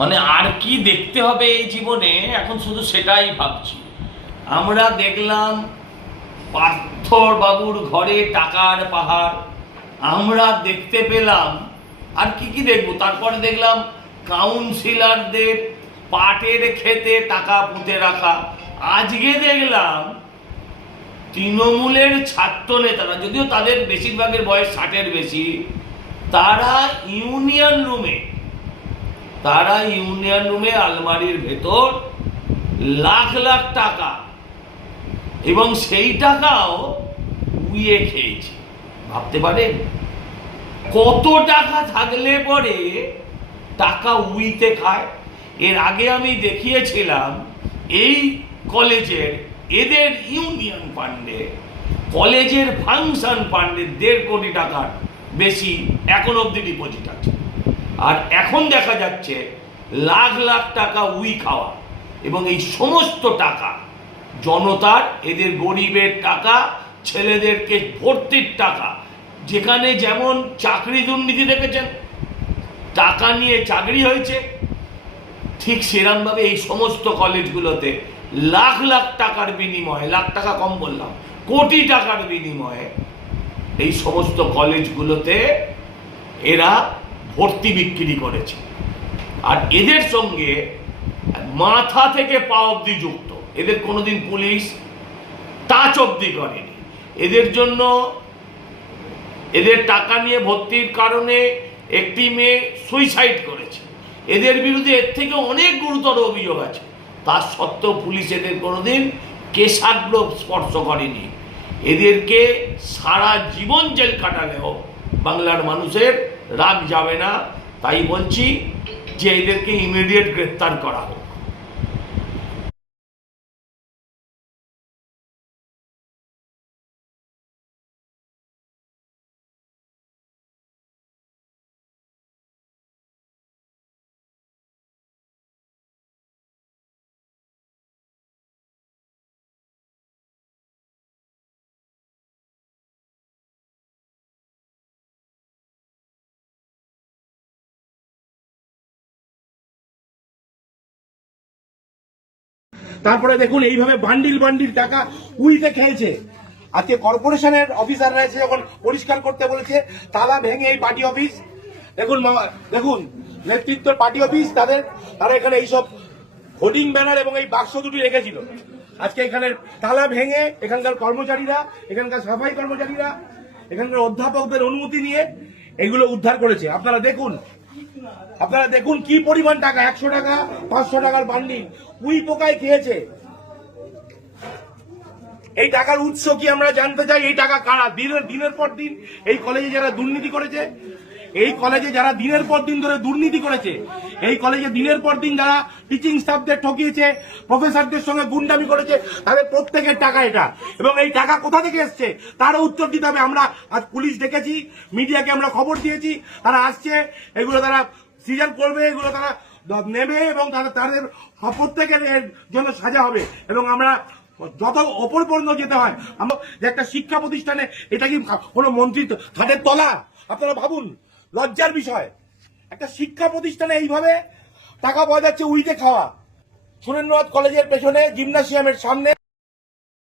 মানে আর কি দেখতে হবে এই জীবনে, এখন শুধু সেটাই ভাবছি। আমরা দেখলাম পার্থর বাবুর ঘরে টাকার পাহাড়, আমরা দেখতে পেলাম। আর কি কি দেখবো? তারপরে দেখলাম কাউন্সিলরদের পাটের খেতে টাকা পুঁতে রাখা। আজকে দেখলাম তৃণমূলের ছাত্র নেতারা, যদিও তাদের বেশিরভাগের বয়স 60-এর বেশি, তারা ইউনিয়ন রুমে আলমারির ভেতর লাখ লাখ টাকা, এবং সেই টাকাও উইয়ে খেয়েছে। ভাবতে পারেন কত টাকা থাকলে পরে টাকা উইতে খায়। এর আগে আমি দেখিয়েছিলাম এই কলেজের, এদের ইউনিয়ন ফান্ডে, কলেজের ফাংশন ফান্ডে 1.5 কোটি টাকার বেশি এখন অবধি ডিপোজিট আছে। আর এখন দেখা যাচ্ছে লাখ লাখ টাকা উই খাওয়া, এবং এই সমস্ত টাকা জনতার, এদের গরিবের টাকা, ছেলেদেরকে ভর্তির টাকা। যেখানে যেমন চাকরি দুর্নীতি দেখেছেন, টাকা নিয়ে চাকরি হয়েছে, ঠিক সেরকমভাবে এই সমস্ত কলেজগুলোতে লাখ লাখ টাকার বিনিময়ে, লাখ টাকা কম বললাম, কোটি টাকার বিনিময়ে এই সমস্ত কলেজগুলোতে এরা ভর্তি বিক্রি করেছে। আর এদের সঙ্গে মাথা থেকে পা অবধি যুক্ত। এদের কোনোদিন পুলিশ টাচ অবধি করেনি। এদের জন্য, এদের টাকা নিয়ে ভর্তির কারণে একটি মেয়ে সুইসাইড করেছে। এদের বিরুদ্ধে এর থেকে অনেক গুরুতর অভিযোগ আছে। তার সত্ত্বেও পুলিশ এদের কোনোদিন কেশাগ্র স্পর্শ করেনি। এদেরকে সারা জীবন জেল কাটালেও বাংলার মানুষের রাগ যাবে না। তাই বলছি যে এদেরকে ইমিডিয়েট গ্রেফতার করা হোক। তারপরে দেখুন এইভাবে বান্ডিল বান্ডিল টাকা উইতে খেয়েছে। আজকে কর্পোরেশনের অফিসাররা এসে যখন পরিষ্কার করতে বলেছে, তালা ভেঙে এই পার্টি অফিস, দেখুন দেখুন নেতৃত্বের পার্টি অফিস, তারা এখানে এইসব হোর্ডিং ব্যানার এবং এই বাক্স দুটি রেখেছিল। আজকে এখানে তালা ভেঙে এখানকার কর্মচারীরা, এখানকার সাফাই কর্মচারীরা, এখানকার অধ্যাপকদের অনুমতি নিয়ে এগুলো উদ্ধার করেছে। আপনারা দেখুন কি পরিমাণ টাকা, 100 টাকা 500 টাকার বান্ডিল উই পোকায় খেয়েছে। এই টাকার উৎস কি আমরা জানতে চাই। এই টাকা কারা? দিনের পর দিন এই কলেজে যারা দুর্নীতি করেছে, এই কলেজে যারা দিনের পর দিন ধরে দুর্নীতি করেছে, এই কলেজে দিনের পর দিন যারা টিচিং স্টাফদের ঠকিয়েছে, প্রফেসরদের সঙ্গে গুন্ডামি করেছে, তাদের প্রত্যেকের টাকা এটা। এবং এই টাকা কোথা থেকে এসছে তারও উত্তর দিতে হবে। আমরা আজ পুলিশ ডেকেছি, মিডিয়াকে আমরা খবর দিয়েছি, তারা আসছে, এগুলো তারা সিজন করবে, এগুলো তারা নেবে, এবং তাদের প্রত্যেকের জন্য সাজা হবে। এবং আমরা যত ওপর পর্যন্ত যেতে হয়, আমরা যে একটা শিক্ষা প্রতিষ্ঠানে, এটা কি কোনো মন্ত্রী হাতের তলা? আপনারা ভাবুন, লজ্জার বিষয়। একটা শিক্ষা প্রতিষ্ঠানে এইভাবে টাকা পাওয়া যাচ্ছে উইতে খাওয়া। সুরেন্দ্রনাথ কলেজের পেছনে জিমনাসিয়ামের সামনে